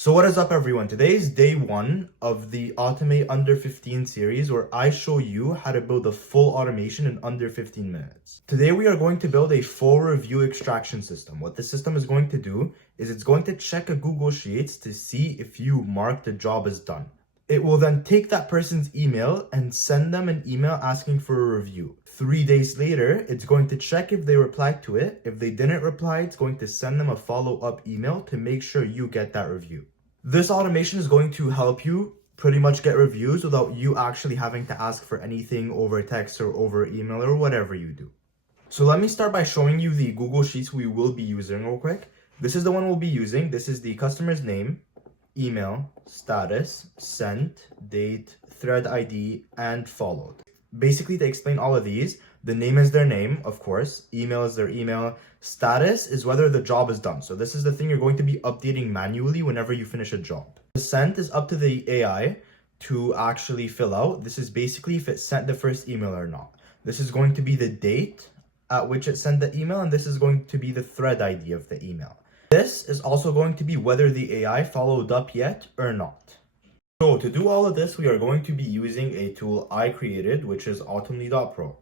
So what is up everyone? Today is day 1 of the Automate under 15 series where I show you how to build a full automation in under 15 minutes. Today we are going to build a full review extraction system. What the system is going to do is it's going to check a Google Sheets to see if you mark the job as done. It will then take that person's email and send them an email asking for a review. 3 days later, it's going to check if they replied to it. If they didn't reply, it's going to send them a follow-up email to make sure you get that review. This automation is going to help you pretty much get reviews without you actually having to ask for anything over text or over email or whatever you do. So let me start by showing you the Google Sheets we will be using real quick. This is the one we'll be using. This is the customer's name, email, status, sent, date, thread ID, and followed. Basically, to explain all of these, the name is their name, of course, email is their email, status is whether the job is done. So this is the thing you're going to be updating manually whenever you finish a job. The sent is up to the AI to actually fill out. This is basically if it sent the first email or not. This is going to be the date at which it sent the email, and this is going to be the thread ID of the email. This is also going to be whether the AI followed up yet or not. So to do all of this, we are going to be using a tool I created, which is Automly.pro.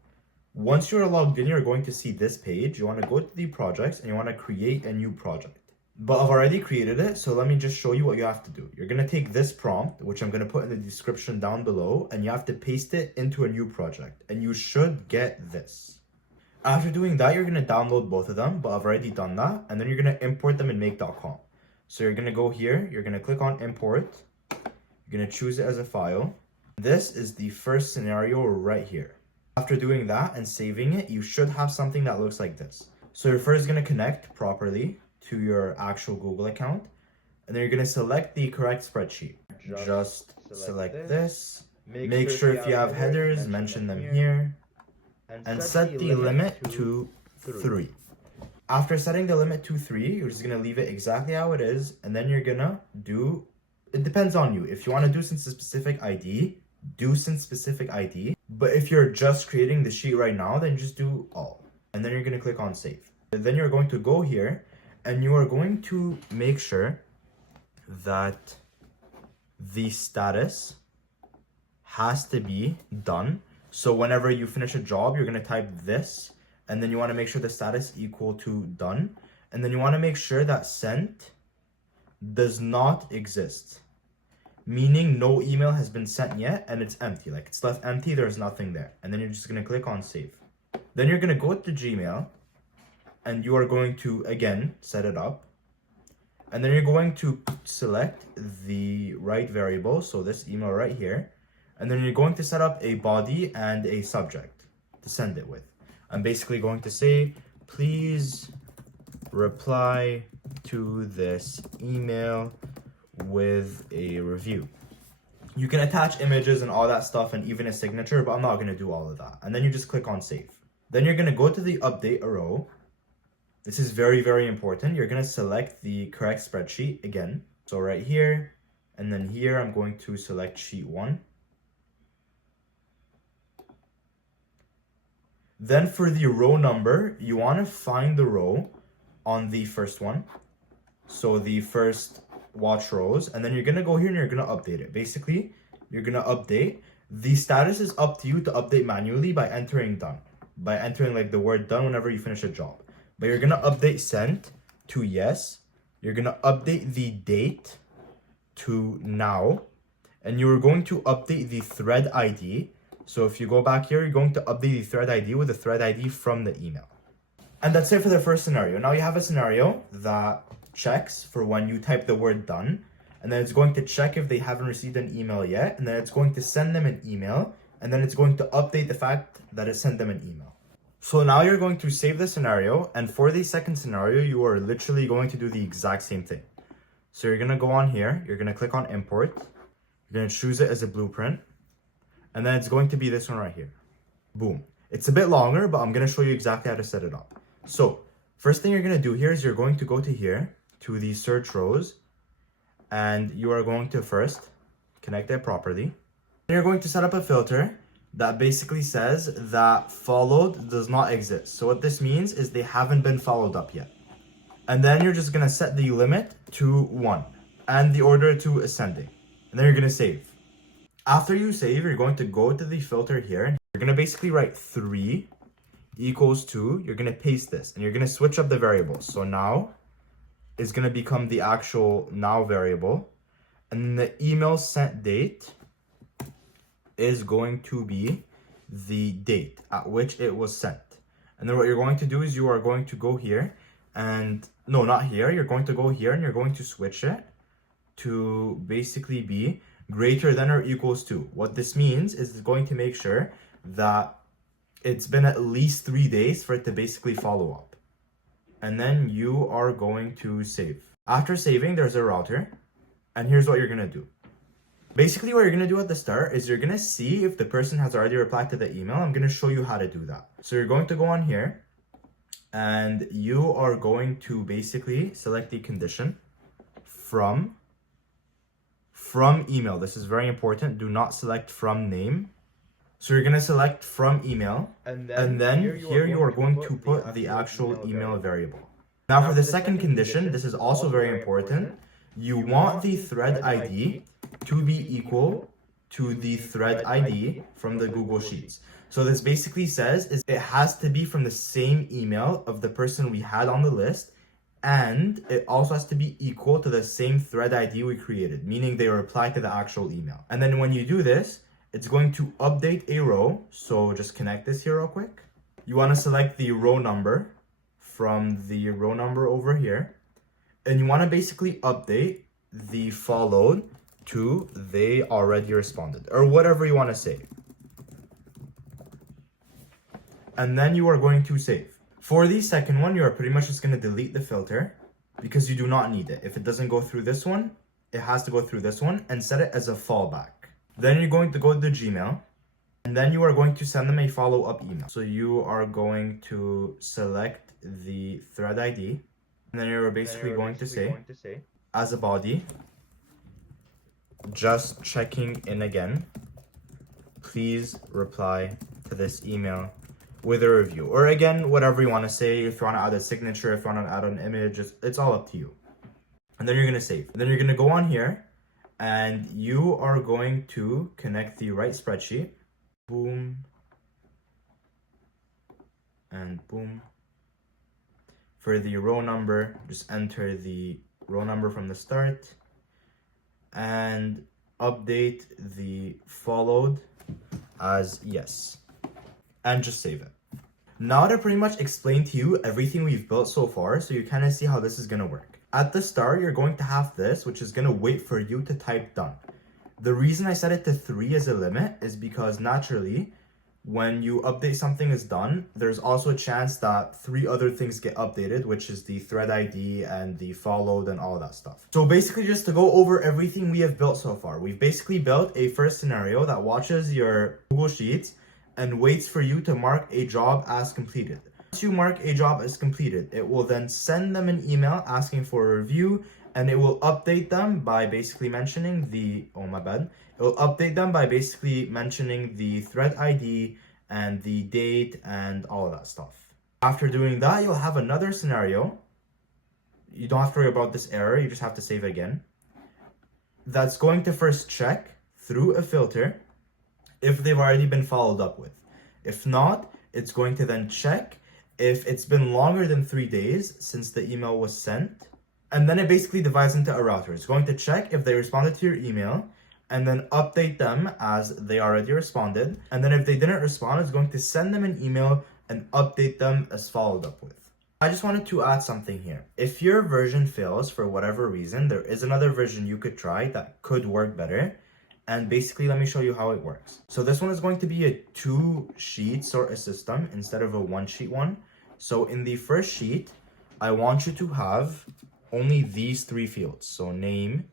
Once you're logged in, you're going to see this page. You want to go to the projects and you want to create a new project. But I've already created it, so let me just show you what you have to do. You're going to take this prompt, which I'm going to put in the description down below, and you have to paste it into a new project. And you should get this. After doing that, you're going to download both of them, but I've already done that. And then you're going to import them in make.com. So you're going to go here, you're going to click on import. You're going to choose it as a file. This is the first scenario right here. After doing that and saving it, you should have something that looks like this. So you're first going to connect properly to your actual Google account. And then you're going to select the correct spreadsheet. Just select this. Make sure if you have headers, mention them here. And set the limit to 3. After setting the limit to 3, you're just going to leave it exactly how it is. And then you're going to do, it depends on you. If you want to do since a specific ID, do since specific ID. But if you're just creating the sheet right now, then just do all. And then you're going to click on save. And then you're going to go here and you are going to make sure that the status has to be done. So whenever you finish a job, you're going to type this, and then you want to make sure the status equal to done. And then you want to make sure that sent does not exist, meaning no email has been sent yet and it's empty. Like it's left empty, there's nothing there. And then you're just going to click on save. Then you're going to go to Gmail and you are going to, again, set it up. And then you're going to select the right variable. So this email right here. And then you're going to set up a body and a subject to send it with. I'm basically going to say, please reply to this email with a review. You can attach images and all that stuff and even a signature, but I'm not going to do all of that. And then you just click on save. Then you're going to go to the update row. This is very, very important. You're going to select the correct spreadsheet again. So right here, and then here, I'm going to select sheet 1. Then for the row number, you want to find the row on the first one. So the first watch rows, and then you're going to go here and you're going to update it. Basically, you're going to update. The status is up to you to update manually by entering done. By entering like the word done whenever you finish a job. But you're going to update sent to yes. You're going to update the date to now. And you're going to update the thread ID. So if you go back here, you're going to update the thread ID with the thread ID from the email. And that's it for the first scenario. Now you have a scenario that checks for when you type the word done. And then it's going to check if they haven't received an email yet. And then it's going to send them an email. And then it's going to update the fact that it sent them an email. So now you're going to save the scenario. And for the second scenario, you are literally going to do the exact same thing. So you're going to go on here. You're going to click on import. You're going to choose it as a blueprint. And then it's going to be this one right here. Boom. It's a bit longer, but I'm going to show you exactly how to set it up. So first thing you're going to do here is you're going to go to here, to the search rows, and you are going to first connect it properly. Then you're going to set up a filter that basically says that followed does not exist. So what this means is they haven't been followed up yet. And then you're just going to set the limit to 1. and the order to ascending. And then you're gonna save. After you save, you're going to go to the filter here, and you're gonna basically write 3 equals 2. You're gonna paste this, and you're gonna switch up the variables. So now is gonna become the actual now variable, and the email sent date is going to be the date at which it was sent. And then what you're going to do is you are going to go here and no, not here. You're going to go here and you're going to switch it to basically be greater than or equals to. What this means is it's going to make sure that it's been at least 3 days for it to basically follow up. And then you are going to save. After saving, there's a router. And here's what you're gonna do. Basically, what you're gonna do at the start is you're gonna see if the person has already replied to the email. I'm gonna show you how to do that. So you're going to go on here and you are going to basically select the condition from email. This is very important. Do not select from name. So you're gonna select from email, and then here you are going to put the actual email variable. Now for the second condition, this is also very important. You want the thread ID to be equal to the thread ID from the Google Sheets. So this basically says is it has to be from the same email of the person we had on the list, and it also has to be equal to the same thread ID we created, meaning they reply to the actual email. And then when you do this, it's going to update a row. So just connect this here real quick. You want to select the row number from the row number over here. And you want to basically update the followed to they already responded, or whatever you want to say. And then you are going to save. For the second one, you are pretty much just going to delete the filter because you do not need it. If it doesn't go through this one, it has to go through this one, and set it as a fallback. Then you're going to go to Gmail, and then you are going to send them a follow-up email. So you are going to select the thread ID, and then you're basically going to say, as a body, just checking in again, please reply to this email with a review. Or again, whatever you want to say. If you want to add a signature, if you want to add an image, it's all up to you. And then you're going to save. And then you're going to go on here, and you are going to connect the right spreadsheet. Boom. And boom. For the row number, just enter the row number from the start and update the followed as yes. And just save it. Now to pretty much explain to you everything we've built so far, so you kind of see how this is going to work. At the start, you're going to have this, which is going to wait for you to type done. The reason I set it to 3 as a limit is because naturally, when you update something is done, there's also a chance that 3 other things get updated, which is the thread ID and the followed and all that stuff. So basically, just to go over everything we have built so far, we've basically built a first scenario that watches your Google Sheets and waits for you to mark a job as completed. Once you mark a job as completed, it will then send them an email asking for a review, and it will update them by basically mentioning the, it will update them by basically mentioning the thread ID and the date and all of that stuff. After doing that, you'll have another scenario. You don't have to worry about this error, you just have to save again. That's going to first check through a filter if they've already been followed up with. If not, it's going to then check if it's been longer than 3 days since the email was sent. And then it basically divides into a router. It's going to check if they responded to your email and then update them as they already responded. And then if they didn't respond, it's going to send them an email and update them as followed up with. I just wanted to add something here. If your version fails for whatever reason, there is another version you could try that could work better. And basically, let me show you how it works. So this one is going to be a 2-sheet sort of system instead of a 1-sheet one. So in the first sheet, I want you to have only these 3 fields. So name,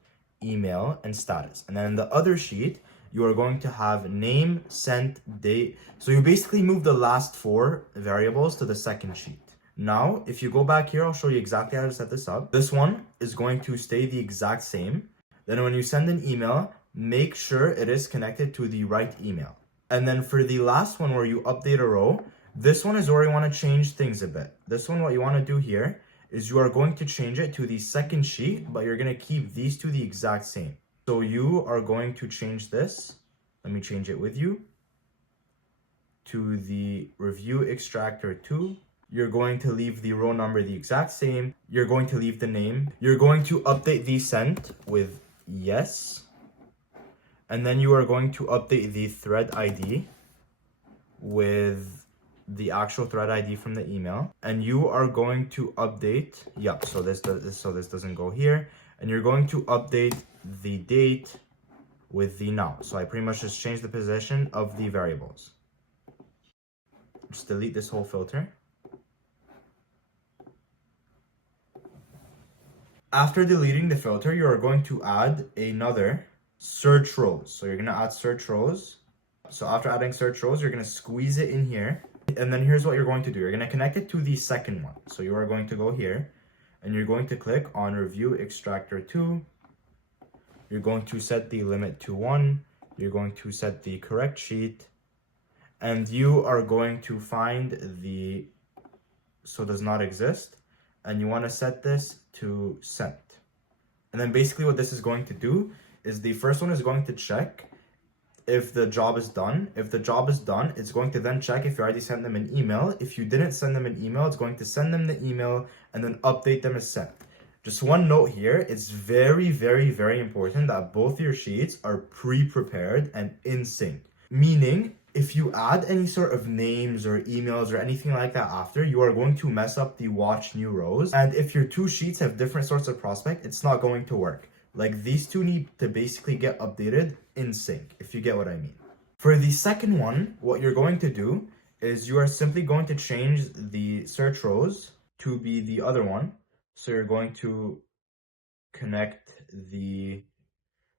email, and status. And then in the other sheet, you are going to have name, sent, date. So you basically move the last 4 variables to the second sheet. Now, if you go back here, I'll show you exactly how to set this up. This one is going to stay the exact same. Then when you send an email, make sure it is connected to the right email. And then for the last one where you update a row, this one is where you want to change things a bit. This one, what you want to do here is you are going to change it to the second sheet, but you're going to keep these two the exact same. So you are going to change this. Let me change it with you to the review extractor 2. You're going to leave the row number the exact same. You're going to leave the name. You're going to update the sent with yes. And then you are going to update the thread ID with the actual thread ID from the email. And you are going to update, so this doesn't go here. And you're going to update the date with the now. So I pretty much just changed the position of the variables. Just delete this whole filter. After deleting the filter, you are going to add another search rows. So you're going to add search rows. So after adding search rows, you're going to squeeze it in here. And then here's what you're going to do. You're going to connect it to the second one. So you are going to go here and you're going to click on review extractor 2. You're going to set the limit to 1. You're going to set the correct sheet. And you are going to find the does not exist. And you want to set this to sent. And then basically what this is going to do is the first one is going to check if the job is done. If the job is done, it's going to then check if you already sent them an email. If you didn't send them an email, it's going to send them the email and then update them as sent. Just one note here, it's very, very, very important that both your sheets are pre-prepared and in sync. Meaning, if you add any sort of names or emails or anything like that after, you are going to mess up the watch new rows. And if your two sheets have different sorts of prospect, it's not going to work. Like these two need to basically get updated in sync, if you get what I mean. For the second one, what you're going to do is you are simply going to change the search rows to be the other one. So you're going to connect the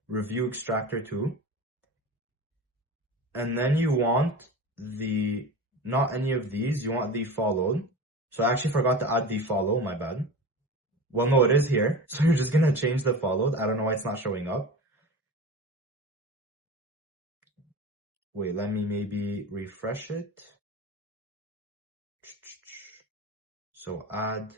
review extractor 2. And then you want not any of these, you want the followed. So I actually forgot to add the follow, my bad. Well, no, it is here. So you're just going to change the followed. I don't know why it's not showing up. Wait, let me maybe refresh it. So add.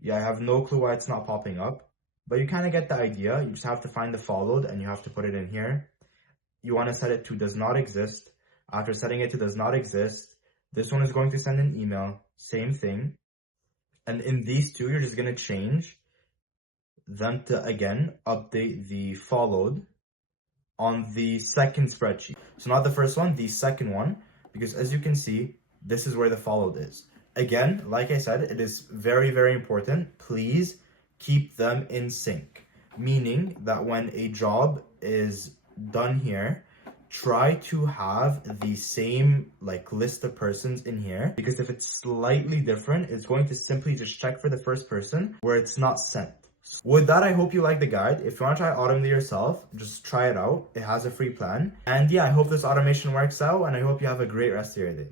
Yeah, I have no clue why it's not popping up. But you kind of get the idea. You just have to find the followed and you have to put it in here. You want to set it to does not exist. After setting it to does not exist, this one is going to send an email. Same thing. And in these two, you're just going to change them to, again, update the followed on the second spreadsheet. So not the first one, the second one, because as you can see, this is where the followed is. Again, like I said, it is very, very important. Please keep them in sync, meaning that when a job is done here, try to have the same list of persons in here, because if it's slightly different, it's going to simply just check for the first person where it's not sent. With that, I hope you like the guide. If you want to try Automly yourself, just try it out. It has a free plan. And yeah, I hope this automation works out and I hope you have a great rest of your day.